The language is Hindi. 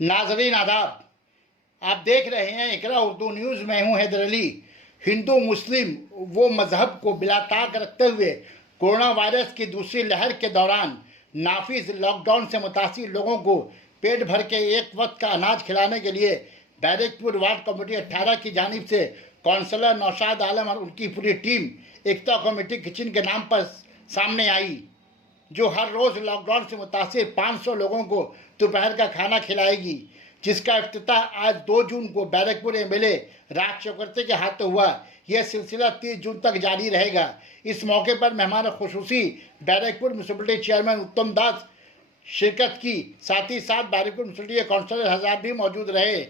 नाजरीन आदाब, आप देख रहे हैं इकरा उर्दू न्यूज़। मैं हूं हैदर अली। हिंदू मुस्लिम वो मजहब को बिलाताक रखते हुए कोरोना वायरस की दूसरी लहर के दौरान नाफिज लॉकडाउन से मुतासिर लोगों को पेट भर के एक वक्त का अनाज खिलाने के लिए बैरकपुर वार्ड कमेटी 18 की जानिब से काउंसलर नौशाद आलम और उनकी पूरी टीम एकता कमेटी किचन के नाम पर सामने आई, जो हर रोज़ लॉकडाउन से मुतासिर 500 लोगों को दोपहर का खाना खिलाएगी, जिसका इफ्तिताह आज 2 जून को बैरकपुर एमएलए राज चक्रवर्ती के हाथों हुआ। यह सिलसिला 30 जून तक जारी रहेगा। इस मौके पर मेहमान खुसूसी बैरकपुर म्यूनसिपलिटी चेयरमैन उत्तम दास शिरकत की, साथ ही साथ बैरकपुर म्यूनसिपलिटी के काउंसलर हजार भी मौजूद रहे।